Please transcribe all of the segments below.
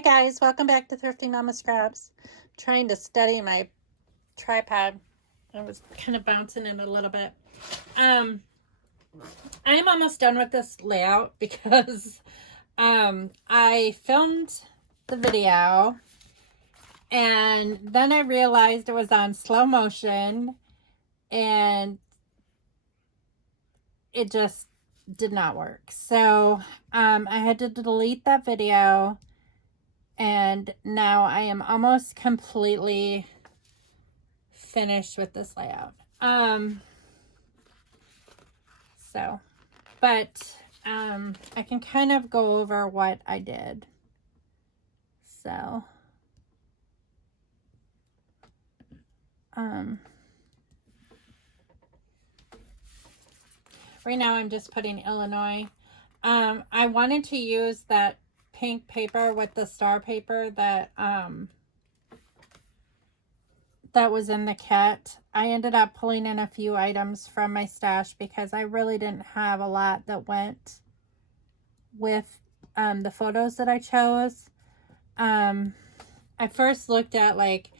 Hi guys, welcome back to Thrifty Mama Scraps. I'm trying to steady my tripod. I was kind of bouncing it a little bit. I'm almost done with this layout because I filmed the video and then I realized it was on slow motion and it just did not work. So I had to delete that video. And now I am almost completely finished with this layout. I can kind of go over what I did. So, right now I'm just putting Illinois. I wanted to use that pink paper with the star paper that was in the kit. I ended up pulling in a few items from my stash because I really didn't have a lot that went with the photos that I chose. I first looked at like,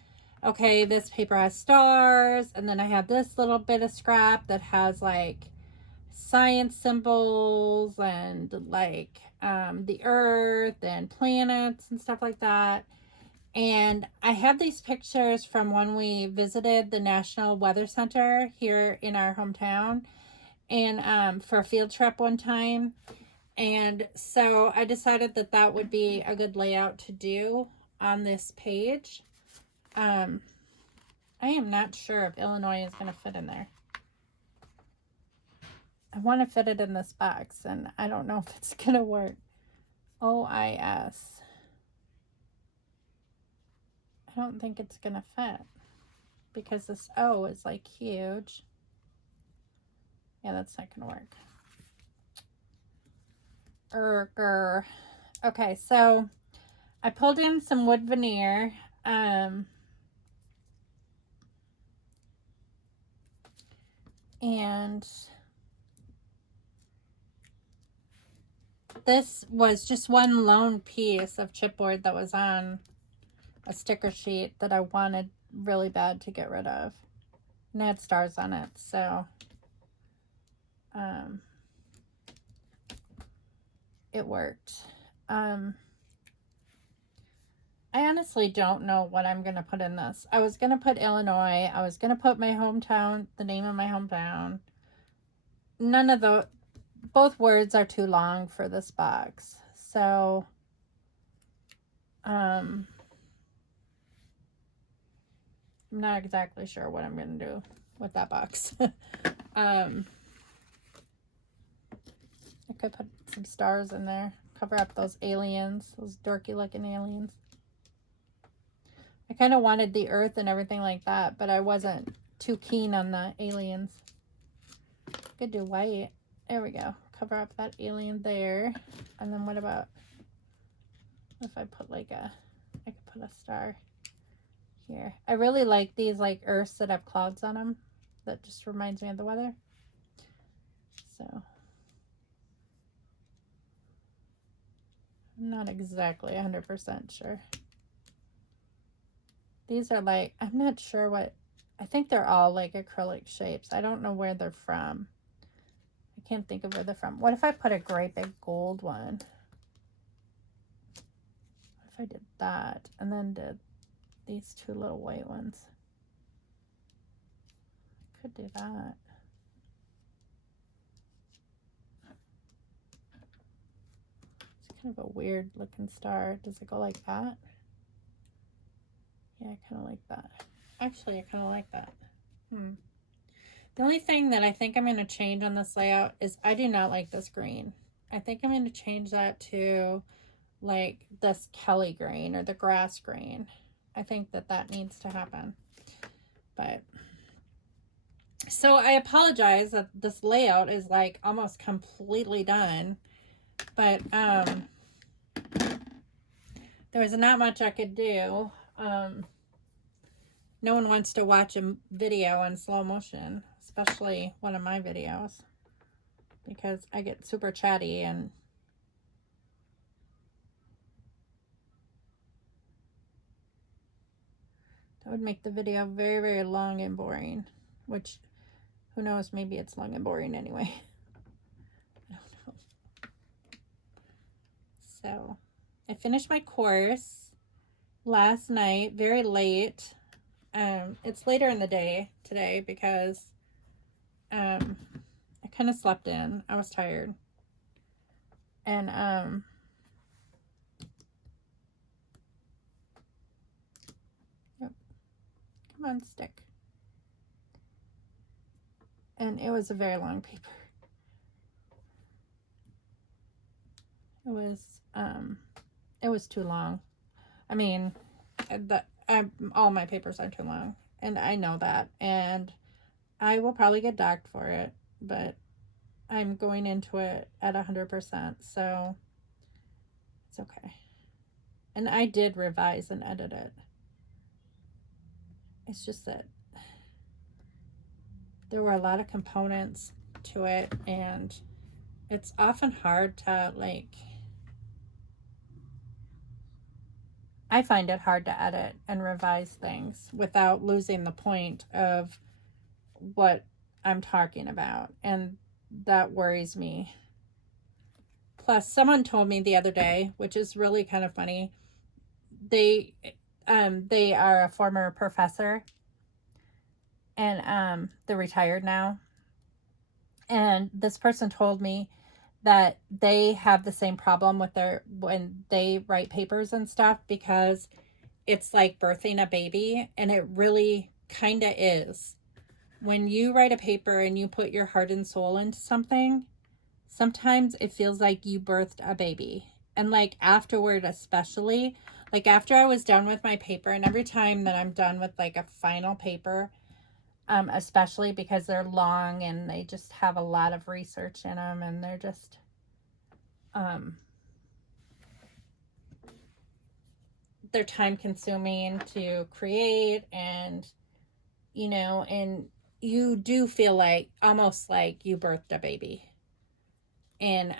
okay, this paper has stars, and then I have this little bit of scrap that has like science symbols and like the earth and planets and stuff like that. And I have these pictures from when we visited the National Weather Center here in our hometown and for a field trip one time. And so I decided that that would be a good layout to do on this page. I am not sure if Illinois is going to fit in there. I want to fit it in this box, and I don't know if it's going to work. OIS. I don't think it's going to fit because this O is like huge. Yeah, that's not going to work. Okay, so I pulled in some wood veneer. And this was just one lone piece of chipboard that was on a sticker sheet that I wanted really bad to get rid of. And it had stars on it, so it worked. I honestly don't know what I'm going to put in this. I was going to put Illinois. I was going to put my hometown, the name of my hometown. None of the, both words are too long for this box. So, I'm not exactly sure what I'm going to do with that box. I could put some stars in there. Cover up those aliens, those dorky looking aliens. I kind of wanted the earth and everything like that, but I wasn't too keen on the aliens. Could do white. There we go. Cover up that alien there. And then what about if I put like I could put a star here. I really like these like earths that have clouds on them. That just reminds me of the weather. So I'm not exactly 100% sure. These are like, I'm not sure what, I think they're all like acrylic shapes. I don't know where they're from. I can't think of where they're from. What if I put a great big gold one? What if I did that and then did these two little white ones? Could do that. It's kind of a weird looking star. Does it go like that? Yeah, I kind of like that. Actually, I kind of like that. The only thing that I think I'm going to change on this layout is I do not like this green. I think I'm going to change that to like this Kelly green or the grass green. I think that that needs to happen. But so I apologize that this layout is like almost completely done. But there was not much I could do. No one wants to watch a video in slow motion, especially one of my videos, because I get super chatty and would make the video very, very long and boring, which, who knows, maybe it's long and boring anyway. I don't know. So, I finished my course last night, very late. It's later in the day today because I kind of slept in. I was tired. And yep. Come on, stick. And it was a very long paper. It was too long. I mean, all my papers are too long, and I know that, and I will probably get docked for it, but I'm going into it at 100%, so it's okay. And I did revise and edit it. It's just that there were a lot of components to it, and it's often hard to, like, I find it hard to edit and revise things without losing the point of what I'm talking about, and that worries me. Plus, someone told me the other day, which is really kind of funny, they are a former professor, and they're retired now, and this person told me that they have the same problem with when they write papers and stuff, because it's like birthing a baby, and it really kind of is. When you write a paper and you put your heart and soul into something, sometimes it feels like you birthed a baby. And like afterward, especially, like after I was done with my paper, and every time that I'm done with like a final paper, especially because they're long and they just have a lot of research in them, and they're just they're time consuming to create, and and you do feel like almost like you birthed a baby, and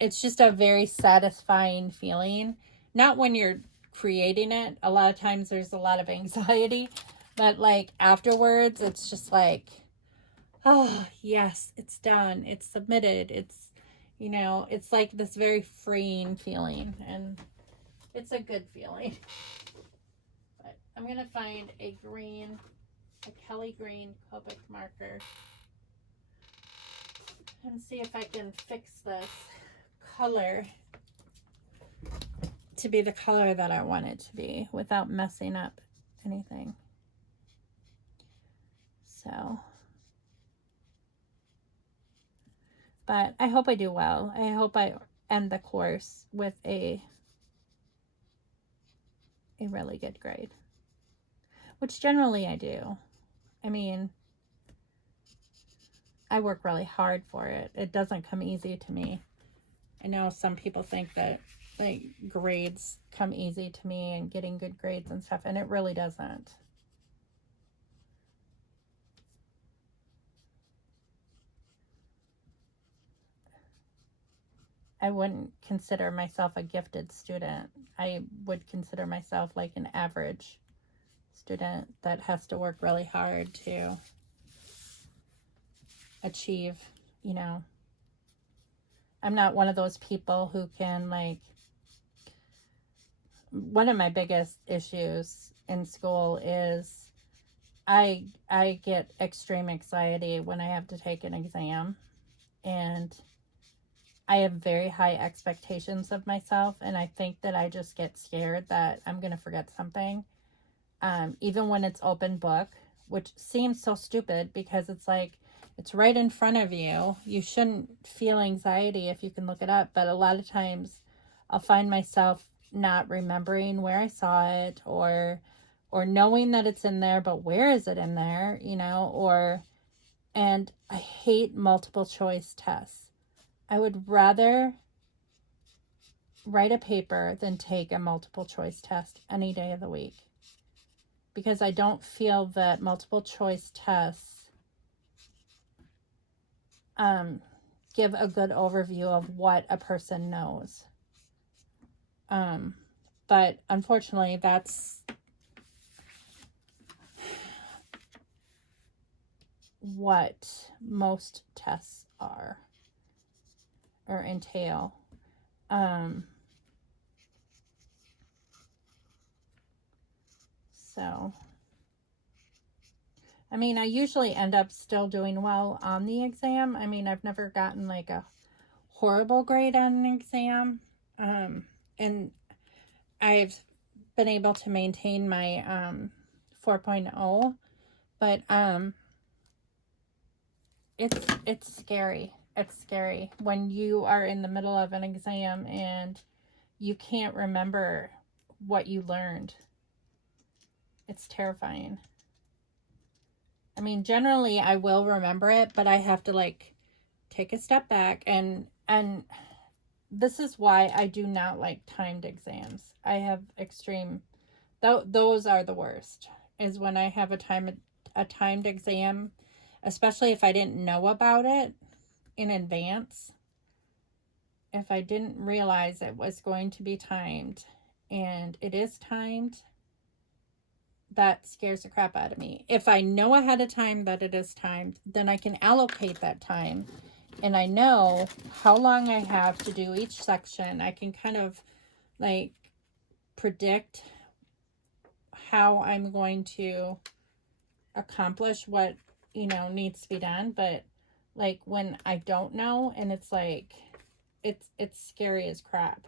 it's just a very satisfying feeling. Not when you're creating it, a lot of times there's a lot of anxiety, but like afterwards it's just like, oh yes, it's done, it's submitted, it's like this very freeing feeling, and it's a good feeling. But I'm gonna find a Kelly green Copic marker and see if I can fix this color to be the color that I want it to be without messing up anything. So, but I hope I do well. I hope I end the course with a really good grade, which generally I do. I mean, I work really hard for it. It doesn't come easy to me. I know some people think that like grades come easy to me and getting good grades and stuff, and it really doesn't. I wouldn't consider myself a gifted student. I would consider myself like an average student that has to work really hard to achieve, I'm not one of those people who can, like, one of my biggest issues in school is I get extreme anxiety when I have to take an exam, and I have very high expectations of myself, and I think that I just get scared that I'm going to forget something. Even when it's open book, which seems so stupid because it's like, it's right in front of you. You shouldn't feel anxiety if you can look it up. But a lot of times I'll find myself not remembering where I saw it, or knowing that it's in there, but where is it in there, and I hate multiple choice tests. I would rather write a paper than take a multiple choice test any day of the week, because I don't feel that multiple choice tests give a good overview of what a person knows. But unfortunately, that's what most tests are or entail. So, I mean, I usually end up still doing well on the exam. I mean, I've never gotten like a horrible grade on an exam. And I've been able to maintain my 4.0, but it's scary. It's scary when you are in the middle of an exam and you can't remember what you learned. It's terrifying. I mean, generally I will remember it, but I have to like take a step back, and this is why I do not like timed exams. I have extreme those are the worst. Is when I have a timed exam, especially if I didn't know about it in advance. If I didn't realize it was going to be timed and it is timed, that scares the crap out of me. If I know ahead of time that it is timed, then I can allocate that time and I know how long I have to do each section. I can kind of like predict how I'm going to accomplish what, needs to be done. But like when I don't know, and it's like, it's scary as crap.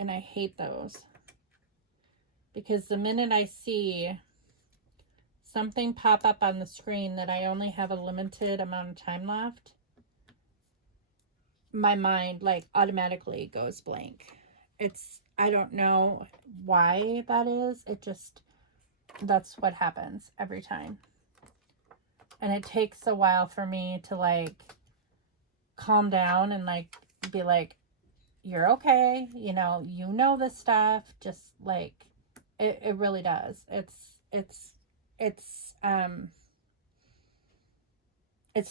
And I hate those. Because the minute I see something pop up on the screen that I only have a limited amount of time left, my mind like automatically goes blank. I don't know why that is. That's what happens every time. And it takes a while for me to like calm down and like be like, you're okay, you know this stuff. Just like it really does. It's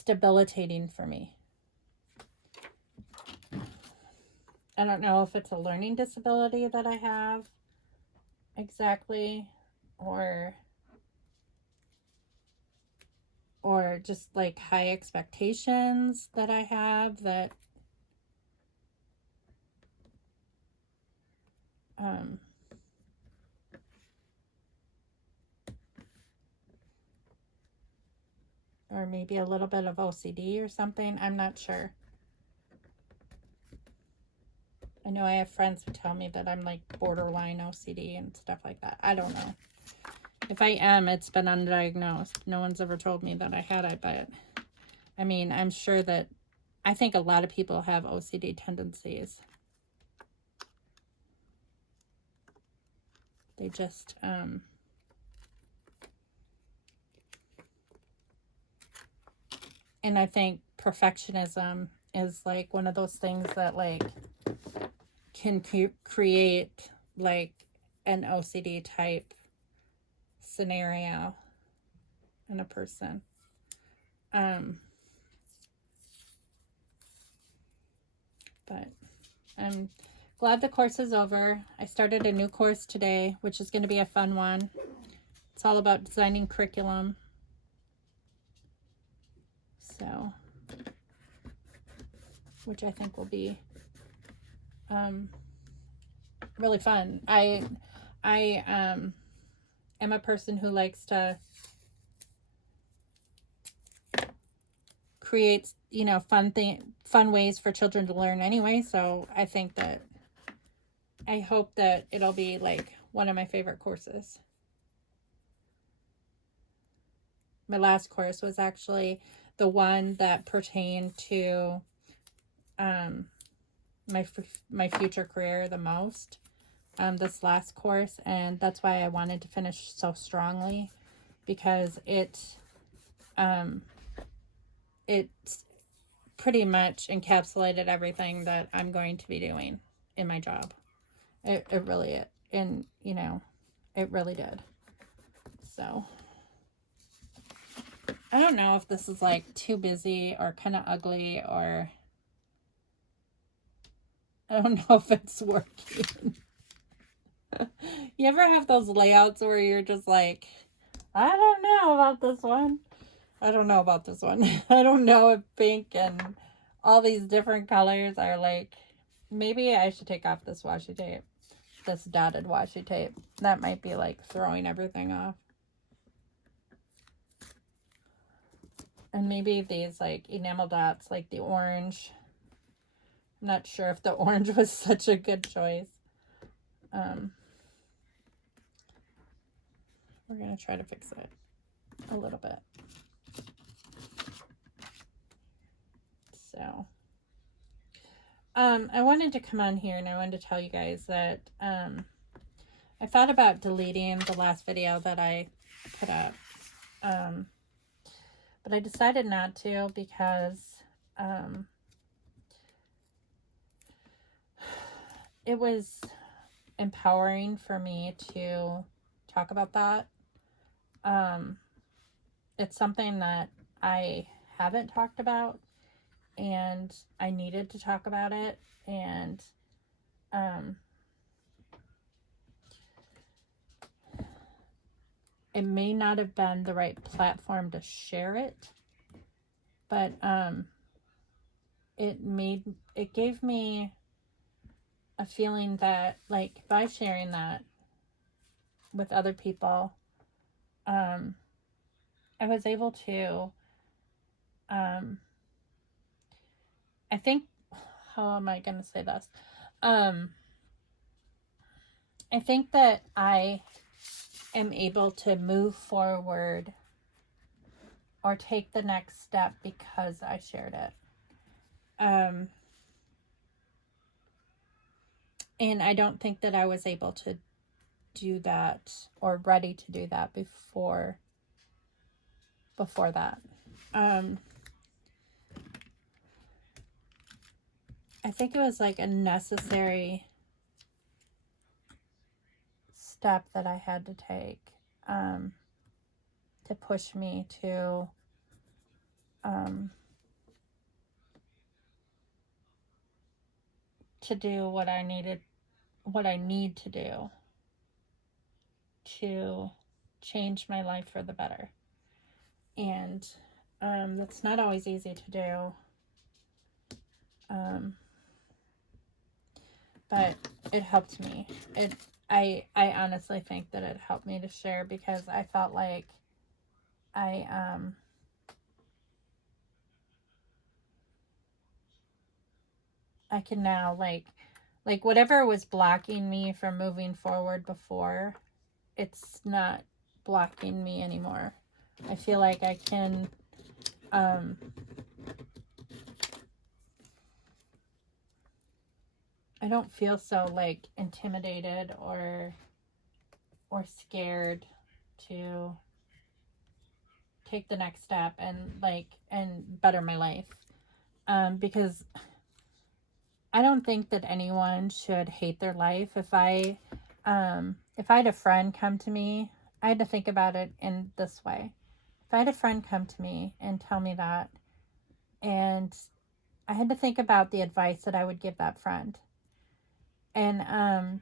debilitating for me. I don't know if it's a learning disability that I have exactly, or just like high expectations that I have that or maybe a little bit of OCD or something. I'm not sure. I know I have friends who tell me that I'm like borderline OCD and stuff like that. I don't know. If I am, it's been undiagnosed. No one's ever told me that I had it, but I mean, I'm sure that I think a lot of people have OCD tendencies. They just, and I think perfectionism is like one of those things that like can create like an OCD type scenario in a person. But I'm glad the course is over. I started a new course today, which is going to be a fun one. It's all about designing curriculum. So, which I think will be really fun. I am a person who likes to create, fun ways for children to learn anyway. So I hope that it'll be like one of my favorite courses. My last course was actually the one that pertained to my future career the most. This last course, and that's why I wanted to finish so strongly, because it pretty much encapsulated everything that I'm going to be doing in my job. It really, and it really did. So I don't know if this is like too busy or kind of ugly, or I don't know if it's working. You ever have those layouts where you're just like, I don't know about this one? I don't know about this one. I don't know if pink and all these different colors are like, maybe I should take off this washi tape, this dotted washi tape. That might be like throwing everything off. And maybe these like enamel dots, like the orange. I'm not sure if the orange was such a good choice. We're going to try to fix it a little bit. So, I wanted to come on here and I wanted to tell you guys that I thought about deleting the last video that I put up. But I decided not to because it was empowering for me to talk about that. It's something that I haven't talked about and I needed to talk about it, and it may not have been the right platform to share it, but it gave me a feeling that, like, by sharing that with other people, I was able to I think, how am I going to say this? I think that I am able to move forward or take the next step because I shared it. And I don't think that I was able to do that or ready to do that before that. I think it was like a necessary step that I had to take to push me to do what I need to do to change my life for the better. And that's not always easy to do. But it helped me. I honestly think that it helped me to share because I felt like I can now like whatever was blocking me from moving forward before, it's not blocking me anymore. I feel like I can I don't feel so like intimidated or scared to take the next step and better my life. Because I don't think that anyone should hate their life. If I had a friend come to me, I had to think about it in this way. If I had a friend come to me and tell me that, and I had to think about the advice that I would give that friend. And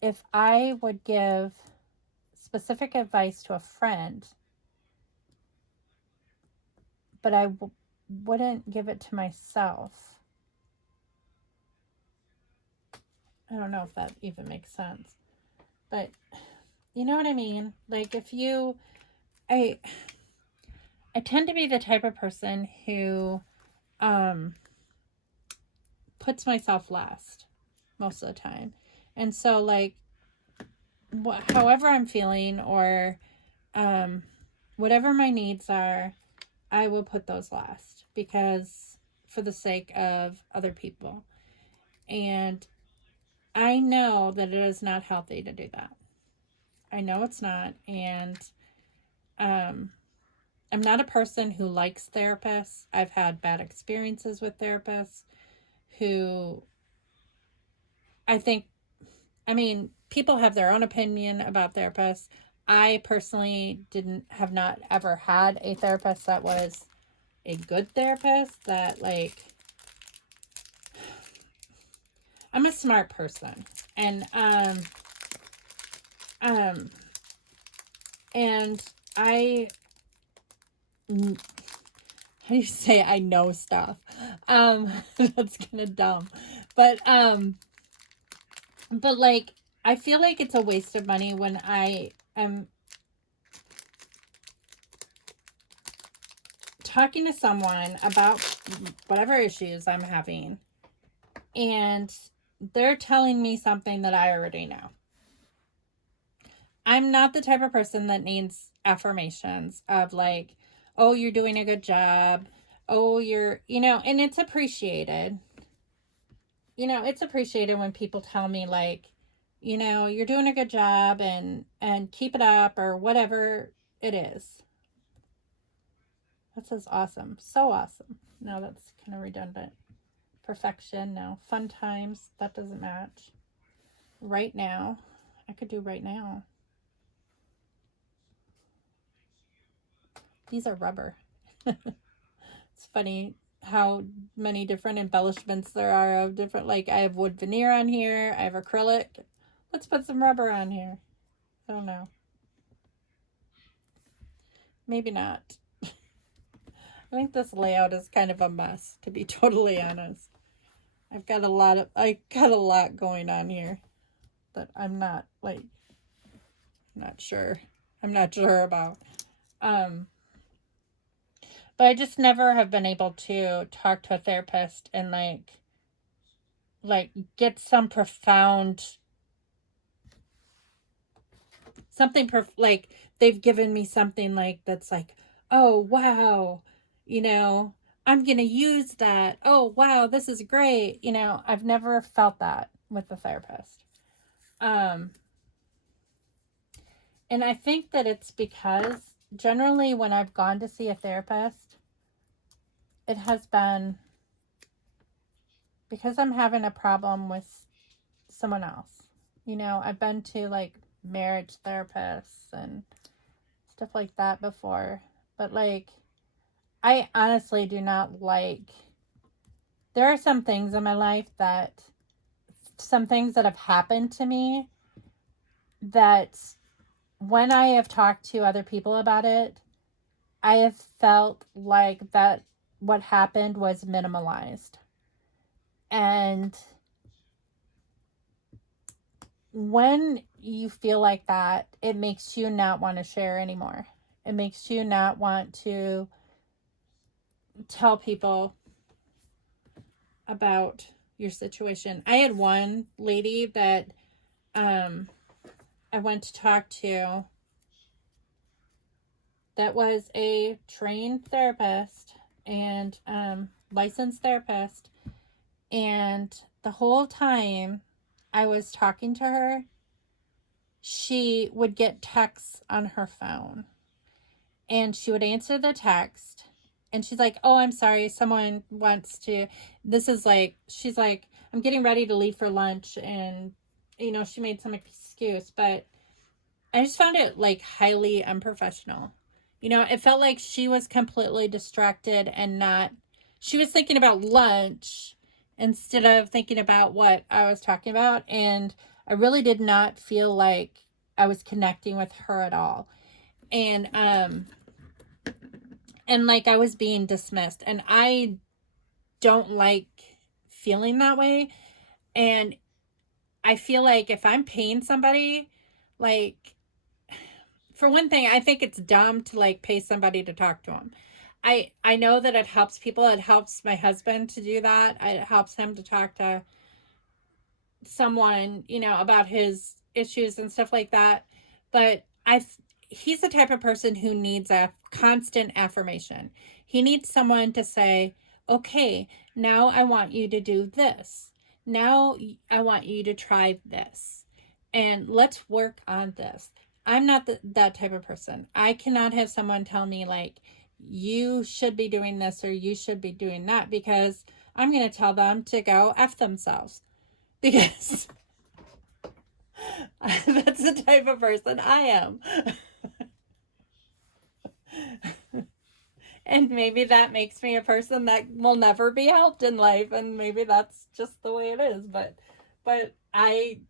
if I would give specific advice to a friend, but I wouldn't give it to myself, I don't know if that even makes sense. But you know what I mean? Like, if you... I tend to be the type of person who puts myself last most of the time. And so, like, however I'm feeling or whatever my needs are, I will put those last because for the sake of other people. And I know that it is not healthy to do that. I know it's not. And I'm not a person who likes therapists. I've had bad experiences with therapists who people have their own opinion about therapists. I personally have not ever had a therapist that was a good therapist, that, like, I'm a smart person, and And how do you say I know stuff? That's kind of dumb. But like, I feel like it's a waste of money when I am talking to someone about whatever issues I'm having, and they're telling me something that I already know. I'm not the type of person that needs affirmations of like, oh, you're doing a good job. Oh, you're, and it's appreciated. It's appreciated when people tell me like, you're doing a good job and keep it up or whatever it is. That says awesome. So awesome. No, that's kind of redundant. Perfection. No. Fun times. That doesn't match. Right now. I could do right now. These are rubber. It's funny how many different embellishments there are of different, like I have wood veneer on here. I have acrylic. Let's put some rubber on here. I don't know. Maybe not. I think this layout is kind of a mess, to be totally honest. I got a lot going on here that I'm not sure. I'm not sure about. But I just never have been able to talk to a therapist and like get some profound like they've given me something like that's like, oh wow, I'm gonna use that. Oh wow, this is great. I've never felt that with the therapist. And I think that it's because generally when I've gone to see a therapist, it has been because I'm having a problem with someone else. I've been to like marriage therapists and stuff like that before, but like I honestly do not like. There are some things in my life some things that have happened to me that when I have talked to other people about it, I have felt like that what happened was minimalized. And when you feel like that, it makes you not want to share anymore. It makes you not want to tell people about your situation. I had one lady that I went to talk to that was a trained therapist and licensed therapist. And the whole time I was talking to her, she would get texts on her phone. And she would answer the text. And she's like, oh, I'm sorry. Someone wants to. She's like, I'm getting ready to leave for lunch. And, she made some excuse. But I just found it like highly unprofessional. It felt like she was completely distracted and she was thinking about lunch instead of thinking about what I was talking about. And I really did not feel like I was connecting with her at all. And like I was being dismissed, and I don't like feeling that way. And I feel like if I'm paying somebody, like, for one thing, I think it's dumb to like pay somebody to talk to them. I know that it helps people. It helps my husband to do that. It helps him to talk to someone, about his issues and stuff like that. But he's the type of person who needs a constant affirmation. He needs someone to say, okay, now I want you to do this. Now I want you to try this. And let's work on this. I'm not that type of person. I cannot have someone tell me, like, you should be doing this or you should be doing that, because I'm going to tell them to go F themselves. Because that's the type of person I am. And maybe that makes me a person that will never be helped in life, and maybe that's just the way it is. But I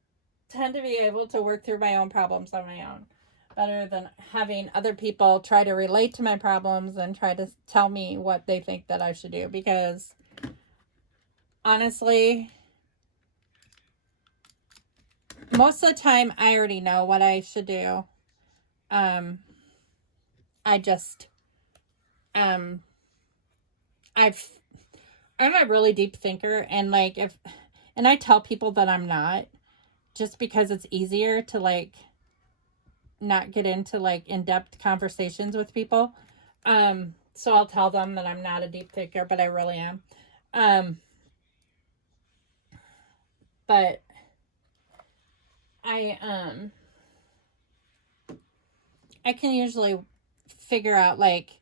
tend to be able to work through my own problems on my own. better than having other people try to relate to my problems and try to tell me what they think that I should do, because honestly, most of the time I already know what I should do. I just I'm a really deep thinker, and like and I tell people that I'm not, just because it's easier to like not get into like in-depth conversations with people. So I'll tell them that I'm not a deep thinker, but I really am. But I I can usually figure out, like,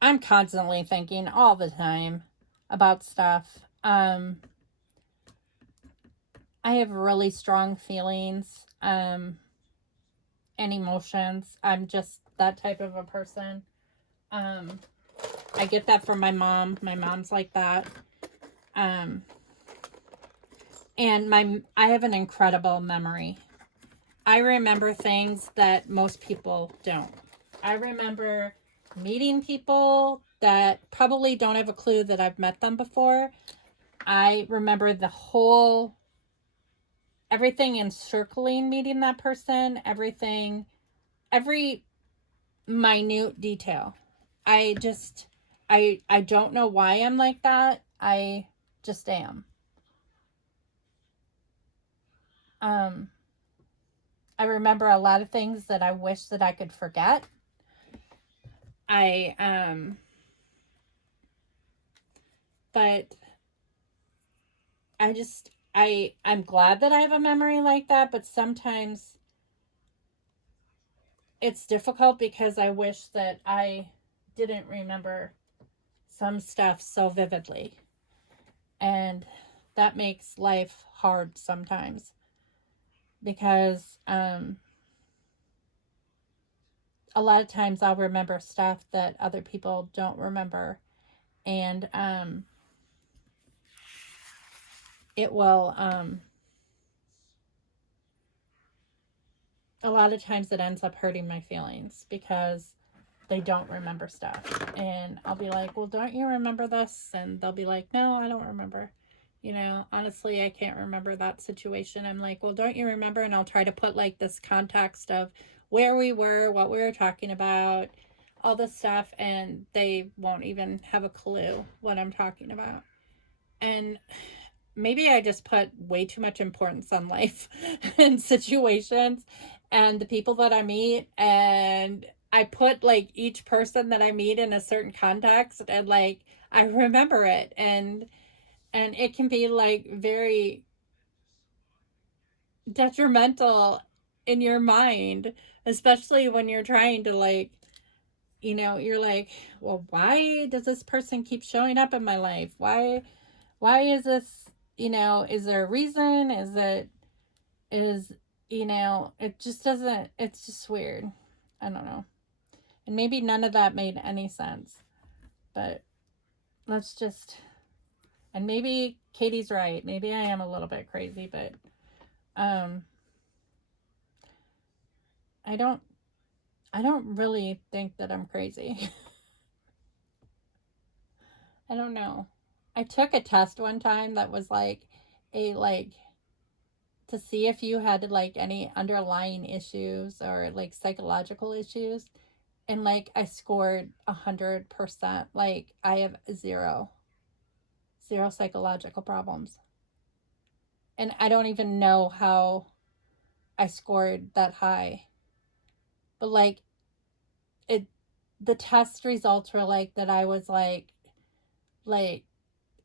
I'm constantly thinking all the time about stuff. I have really strong feelings and emotions. I'm just that type of a person. I get that from my mom. My mom's like that. And I have an incredible memory. I remember things that most people don't. I remember meeting people that probably don't have a clue that I've met them before. I remember everything encircling meeting that person, every minute detail. I just, I don't know why I'm like that. I just am. I remember a lot of things that I wish that I could forget. I but I'm glad that I have a memory like that, but sometimes it's difficult because I wish that I didn't remember some stuff so vividly. And that makes life hard sometimes, because a lot of times I'll remember stuff that other people don't remember, and it will a lot of times it ends up hurting my feelings because they don't remember stuff. And I'll be like, well, don't you remember this? And they'll be like, no, I don't remember. Honestly, I can't remember that situation. I'm like, well, don't you remember? And I'll try to put like this context of where we were, what we were talking about, all this stuff, and they won't even have a clue what I'm talking about. And maybe I just put way too much importance on life and situations and the people that I meet, and I put like each person that I meet in a certain context, and like I remember it, and it can be like very detrimental in your mind, especially when you're trying to like, you're like, well, why does this person keep showing up in my life? Why is this, is there a reason? Is it just doesn't, it's just weird. I don't know. And maybe none of that made any sense, but let's just, and maybe Katie's right, maybe I am a little bit crazy, but I don't really think that I'm crazy. I don't know. I took a test one time that was like a like to see if you had like any underlying issues or like psychological issues, and like I scored 100%. Like I have zero psychological problems, and I don't even know how I scored that high, but like it the test results were like that I was like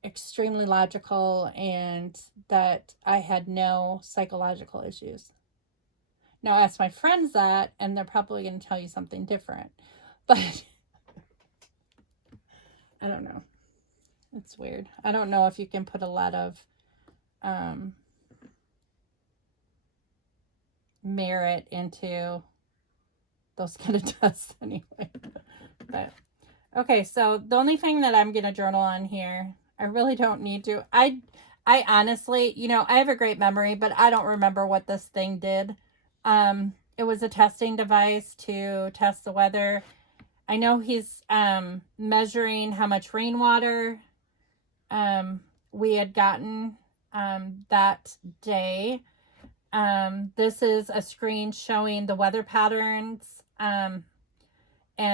extremely logical, and that I had no psychological issues. Now ask my friends that, and they're probably going to tell you something different. But I don't know. It's weird. I don't know if you can put a lot of merit into those kind of tests anyway. But okay, so the only thing that I'm going to journal on here, I really don't need to. I honestly, I have a great memory, but I don't remember what this thing did. it was a testing device to test the weather. I know he's measuring how much rainwater we had gotten that day. This is a screen showing the weather patterns. And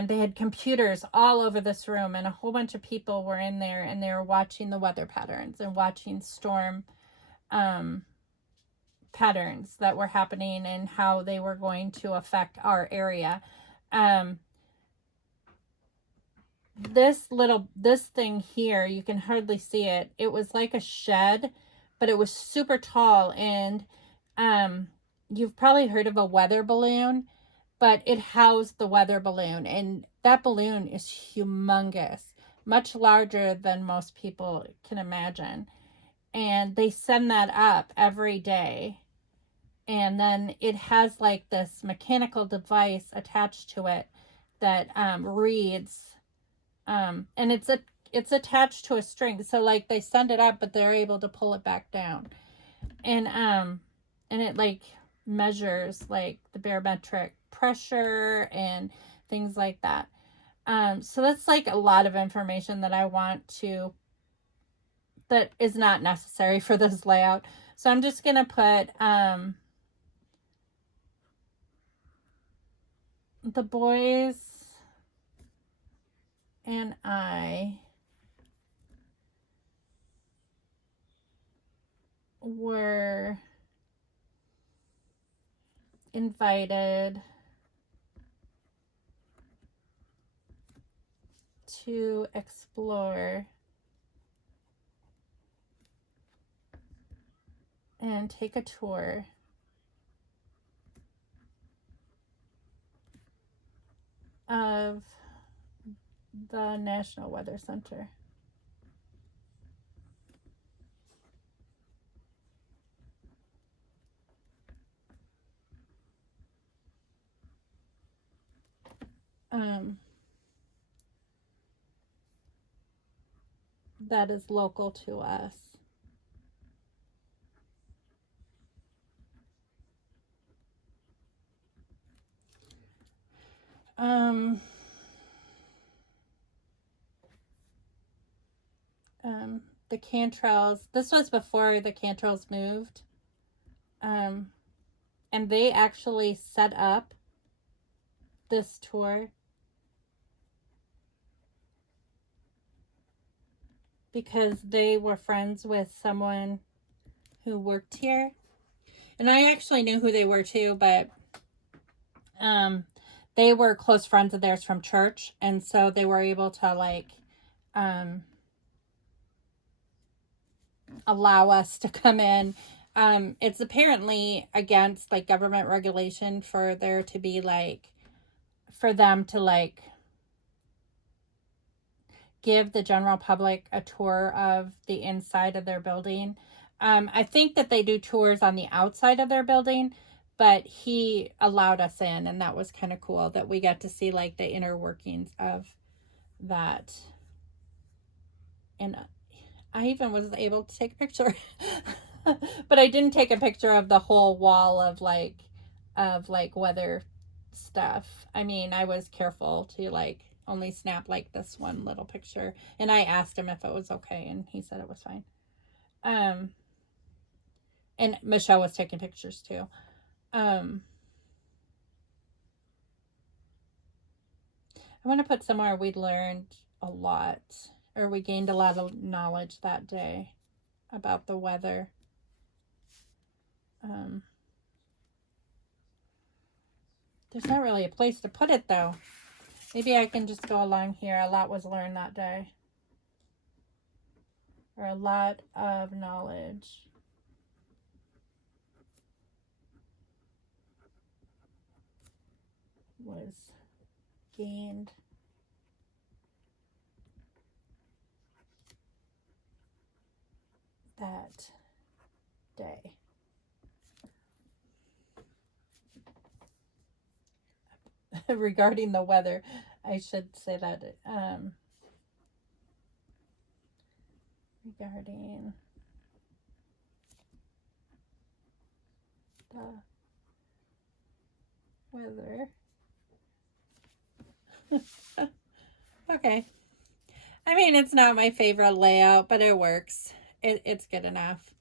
they had computers all over this room, and a whole bunch of people were in there, and they were watching the weather patterns and watching storm patterns that were happening and how they were going to affect our area. This thing here, you can hardly see it. It was like a shed, but it was super tall, and you've probably heard of a weather balloon, but it housed the weather balloon, and that balloon is humongous, much larger than most people can imagine. And they send that up every day, and then it has like this mechanical device attached to it that reads, and it's attached to a string, so like they send it up, but they're able to pull it back down, and it like measures like the barometric pressure and things like that. So that's like a lot of information that I want to, that is not necessary for this layout. So I'm just gonna put the boys and I were invited to explore and take a tour of the National Weather Center. That is local to us. The Cantrells, this was before the Cantrells moved. And they actually set up this tour because they were friends with someone who worked here. And I actually knew who they were too, but they were close friends of theirs from church, and so they were able to like allow us to come in. It's apparently against like government regulation for there to be like, for them to like give the general public a tour of the inside of their building. I think that they do tours on the outside of their building, but he allowed us in, and that was kind of cool that we got to see like the inner workings of that. And I even was able to take a picture but I didn't take a picture of the whole wall of like weather stuff. I mean, I was careful to like only snap like this one little picture, and I asked him if it was okay, and he said it was fine. And Michelle was taking pictures too. I want to put somewhere we learned a lot, or we gained a lot of knowledge that day about the weather. There's not really a place to put it though. Maybe I can just go along here. A lot was learned that day. Or a lot of knowledge. Was gained that day. Regarding the weather, I should say that regarding the weather. Okay. I mean, it's not my favorite layout, but it works. It's good enough.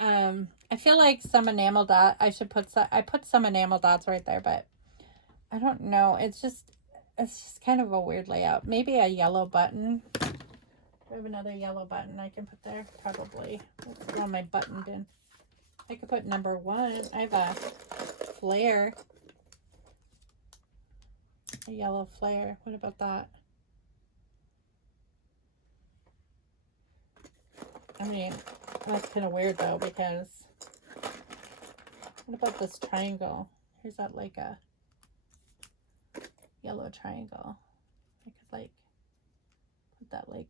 I feel like some enamel dot. I should put some. I put some enamel dots right there, but I don't know. It's just kind of a weird layout. Maybe a yellow button. Do I have another yellow button I can put there? Probably. Let's throw my button in. I could put number 1. I have a flare. A yellow flare. What about that? I mean, that's kind of weird though, because what about this triangle? Here's that like a yellow triangle. I could like put that like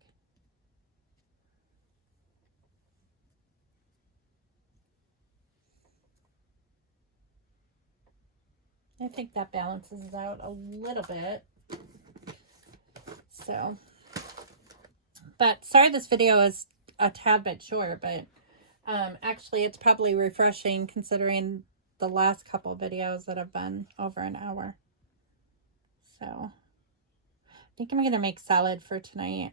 I think that balances it out a little bit. So, but sorry this video is a tad bit short, but actually it's probably refreshing considering the last couple videos that have been over an hour. So, I think I'm going to make salad for tonight.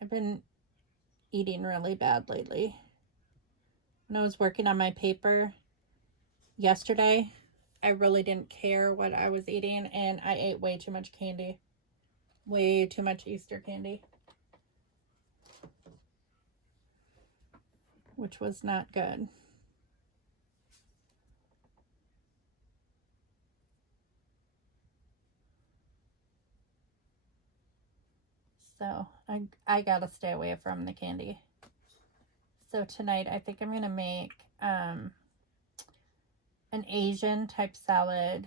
I've been eating really bad lately. When I was working on my paper yesterday, I really didn't care what I was eating, and I ate way too much candy. Way too much Easter candy. Which was not good. So I gotta stay away from the candy. So tonight I think I'm gonna make an Asian type salad,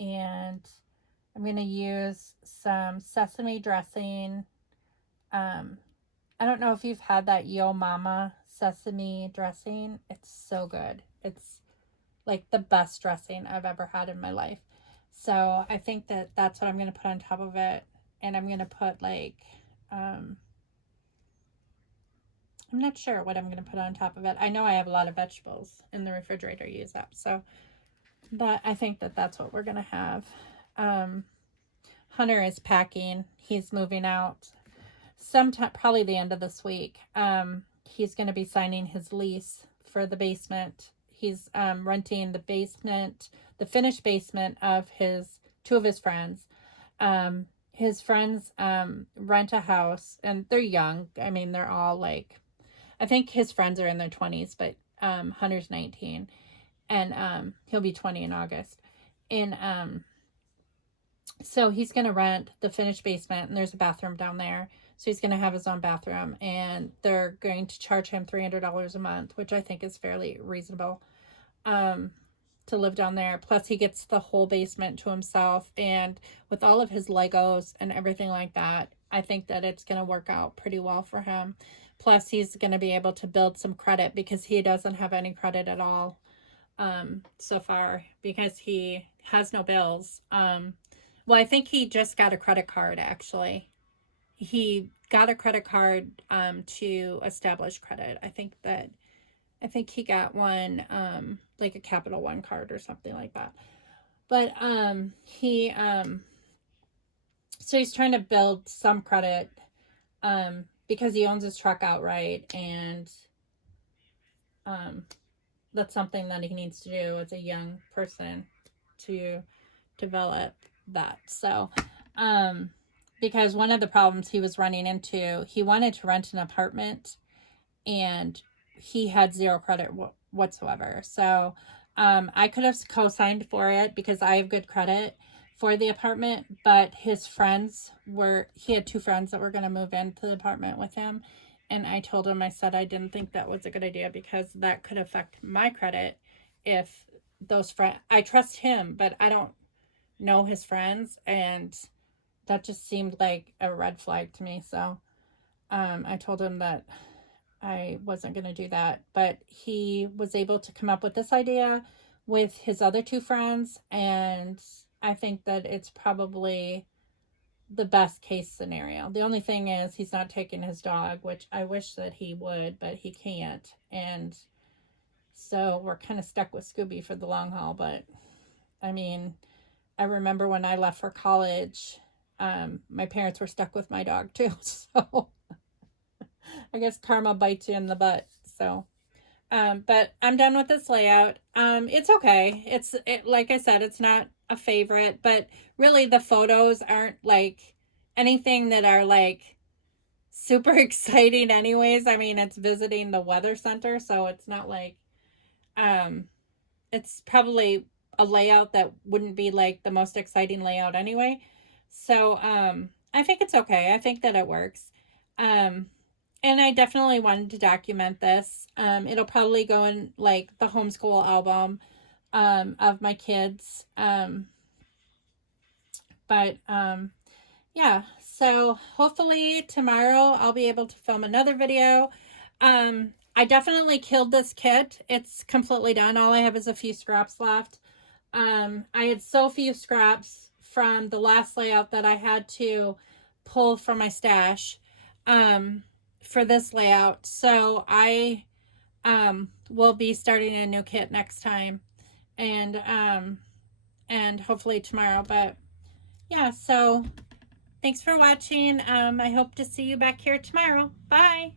and I'm gonna use some sesame dressing. I don't know if you've had that Yo Mama sesame dressing. It's so good. It's like the best dressing I've ever had in my life. So I think that that's what I'm going to put on top of it. And I'm going to put like, I'm not sure what I'm going to put on top of it. I know I have a lot of vegetables in the refrigerator used up. So, but I think that that's what we're going to have. Hunter is packing. He's moving out sometime, probably the end of this week. He's going to be signing his lease for the basement. He's renting the basement, the finished basement of two of his friends. His friends rent a house, and they're young. I mean, they're all like, I think his friends are in their 20s, but Hunter's 19, and he'll be 20 in August. And so he's going to rent the finished basement, and there's a bathroom down there. So he's going to have his own bathroom, and they're going to charge him $300 a month, which I think is fairly reasonable to live down there. Plus, he gets the whole basement to himself, and with all of his Legos and everything like that, I think that it's going to work out pretty well for him. Plus, he's going to be able to build some credit because he doesn't have any credit at all so far because he has no bills. Well, I think he just got a credit card, actually. He got a credit card to establish credit. I think he got one like a Capital One card or something like that. But so he's trying to build some credit because he owns his truck outright, and that's something that he needs to do as a young person to develop that. So because one of the problems he was running into, he wanted to rent an apartment, and he had zero credit whatsoever. So I could have co-signed for it because I have good credit for the apartment, but his friends he had two friends that were going to move into the apartment with him. And I told him, I said, I didn't think that was a good idea because that could affect my credit if those friends, I trust him, but I don't know his friends. And that just seemed like a red flag to me. So I told him that I wasn't going to do that. But he was able to come up with this idea with his other two friends. And I think that it's probably the best case scenario. The only thing is he's not taking his dog, which I wish that he would, but he can't. And so we're kind of stuck with Scooby for the long haul. But I mean, I remember when I left for college, my parents were stuck with my dog too. So I guess karma bites you in the butt. So, but I'm done with this layout. It's okay. Like I said, it's not a favorite, but really the photos aren't like anything that are like super exciting anyways. I mean, it's visiting the weather center, so it's not like um it's probably a layout that wouldn't be like the most exciting layout anyway. So I think it's okay. I think that it works. Um and I definitely wanted to document this. It'll probably go in like the homeschool album of my kids. But yeah, so hopefully tomorrow I'll be able to film another video. I definitely killed this kit. It's completely done. All I have is a few scraps left. I had so few scraps from the last layout that I had to pull from my stash for this layout. So I will be starting a new kit next time, and hopefully tomorrow. But yeah, so thanks for watching. I hope to see you back here tomorrow. Bye.